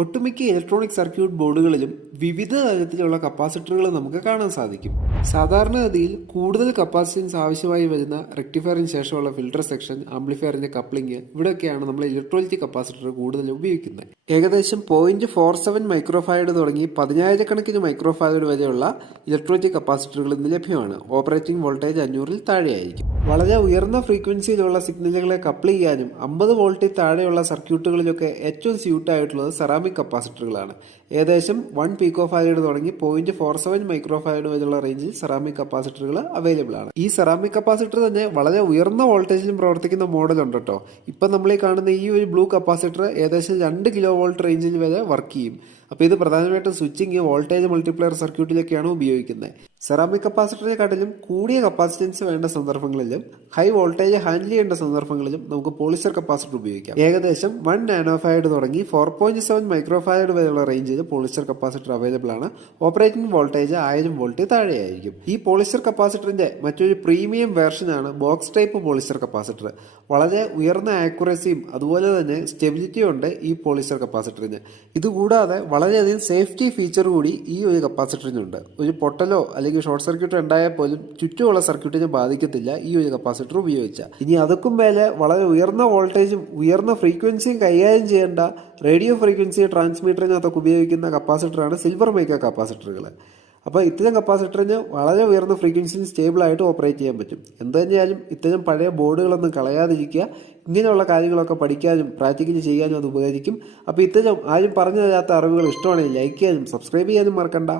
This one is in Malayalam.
ഒട്ടുമിക്ക ഇലക്ട്രോണിക് സർക്യൂട്ട് ബോർഡുകളിലും വിവിധ തരത്തിലുള്ള കപ്പാസിറ്ററുകൾ നമുക്ക് കാണാൻ സാധിക്കും. സാധാരണഗതിയിൽ കൂടുതൽ കപ്പാസിറ്റൻസ് ആവശ്യമായി വരുന്ന റെക്ടിഫയറിന് ശേഷമുള്ള ഫിൽട്ടർ സെക്ഷൻ ആംപ്ലിഫയറിന്റെ കപ്ലിംഗ് ഇവിടെയൊക്കെയാണ് നമ്മൾ ഇലക്ട്രോണിക് കപ്പാസിറ്റർ കൂടുതൽ ഉപയോഗിക്കുന്നത്. ഏകദേശം പോയിന്റ് ഫോർ സെവൻ മൈക്രോഫൈഡ് തുടങ്ങി പതിനായിരക്കണക്കിന് മൈക്രോഫൈഡ് വരെയുള്ള ഇലക്ട്രോണിക് കപ്പാസിറ്ററുകൾ ഇന്ന് ലഭ്യമാണ്. ഓപ്പറേറ്റിംഗ് വോൾട്ടേജ് അഞ്ഞൂറിൽ താഴെയായിരിക്കും. വളരെ ഉയർന്ന ഫ്രീക്വൻസിയിലുള്ള സിഗ്നലുകളെ കപ്പിൾ ചെയ്യാനും അമ്പത് വോൾട്ടിൽ താഴെയുള്ള സർക്യൂട്ടുകളിലൊക്കെ ഏറ്റവും സ്യൂട്ട് ആയിട്ടുള്ളത് സെറാമിക് കപ്പാസിറ്ററുകളാണ്. ഏകദേശം വൺ പീക്കോ ഫാരഡ് തുടങ്ങി point four seven micro farad വരെയുള്ള റേഞ്ചിൽ സെറാമിക് കപ്പാസിറ്ററുകൾ അവൈലബിൾ ആണ്. ഈ സെറാമിക് കപ്പാസിറ്റർ തന്നെ വളരെ ഉയർന്ന വോൾട്ടേജിലും പ്രവർത്തിക്കുന്ന മോഡൽ ഉണ്ട് കേട്ടോ. ഇപ്പം നമ്മൾ ഈ കാണുന്ന ഈ ഒരു ബ്ലൂ കപ്പാസിറ്റർ ഏകദേശം രണ്ട് കിലോ വോൾട്ട് റേഞ്ചിൽ വരെ വർക്ക് ചെയ്യും. അപ്പോൾ ഇത് പ്രധാനമായിട്ടും സ്വിച്ചിങ് വോൾട്ടേജ് മൾട്ടിപ്ലയർ സർക്യൂട്ടിലൊക്കെയാണ് ഉപയോഗിക്കുന്നത്. സെറാമിക് കപ്പാസിറ്ററിനെക്കാട്ടിലും കൂടിയ കപ്പാസിറ്റൻസ് വേണ്ട സന്ദർഭങ്ങളിലും ഹൈ വോൾട്ടേജ് ഹാൻഡിൽ ചെയ്യേണ്ട സന്ദർഭങ്ങളിലും നമുക്ക് പോളിസ്റ്റർ കപ്പാസിറ്റർ ഉപയോഗിക്കാം. ഏകദേശം വൺ നാനോഫൈഡ് തുടങ്ങി ഫോർ പോയിന്റ് സെവൻ മൈക്രോഫൈഡ് വരെയുള്ള റേഞ്ചിൽ പോളിസ്റ്റർ കപ്പാസിറ്റർ അവൈലബിൾ ആണ്. ഓപ്പറേറ്റിംഗ് വോൾട്ടേജ് ആയിരം വോൾട്ട് താഴെയായിരിക്കും. ഈ പോളിസ്റ്റർ കപ്പാസിറ്ററിന്റെ മറ്റൊരു പ്രീമിയം വേർഷനാണ് ബോക്സ് ടൈപ്പ് പോളിസ്റ്റർ കപ്പാസിറ്റർ വളരെ ഉയർന്ന ആക്യുറസിയും അതുപോലെ തന്നെ സ്റ്റെബിലിറ്റിയും ഉണ്ട് ഈ പോളിസ്റ്റർ കപ്പാസിറ്ററിന് ഇതുകൂടാതെ വളരെയധികം സേഫ്റ്റി ഫീച്ചർ കൂടി ഈ ഒരു കപ്പാസിറ്ററിനുണ്ട് ഒരു പൊട്ടലോ അല്ലെങ്കിൽ ഷോർട്ട് സർക്യൂട്ട് ഉണ്ടായാൽ പോലും ചുറ്റുമുള്ള സർക്യൂട്ടിനെ ബാധിക്കത്തില്ല ഈ ഒരു കപ്പാസിറ്റർ ഉപയോഗിച്ചാൽ ഇനി അതൊക്കും മേലെ വളരെ ഉയർന്ന വോൾട്ടേജും ഉയർന്ന ഫ്രീക്വൻസിയും കൈകാര്യം ചെയ്യേണ്ട റേഡിയോ ഫ്രീക്വൻസി ട്രാൻസ്മീറ്ററിനകത്തൊക്കെ ഉപയോഗിക്കുന്ന കപ്പാസിറ്ററാണ് സിൽവർ മേക്ക കപ്പാസിറ്ററുകൾ. അപ്പോൾ ഇത്തരം കപ്പാസിറ്ററിന് വളരെ ഉയർന്ന ഫ്രീക്വൻസിയിൽ സ്റ്റേബിളായിട്ട് ഓപ്പറേറ്റ് ചെയ്യാൻ പറ്റും. എന്ത് തന്നെയാലും ഇത്തരം പഴയ ബോർഡുകളൊന്നും കളയാതിരിക്കുക. ഇങ്ങനെയുള്ള കാര്യങ്ങളൊക്കെ പഠിക്കാനും പ്രാക്ടിക്കലി ചെയ്യാനും അത് ഉപകരിക്കും. അപ്പോൾ ഇത്തരം ആരും പറഞ്ഞു തരാത്ത അറിവുകൾ ഇഷ്ടമാണെങ്കിൽ ലൈക്ക് ചെയ്യാനും സബ്സ്ക്രൈബ് ചെയ്യാനും മറക്കണ്ട.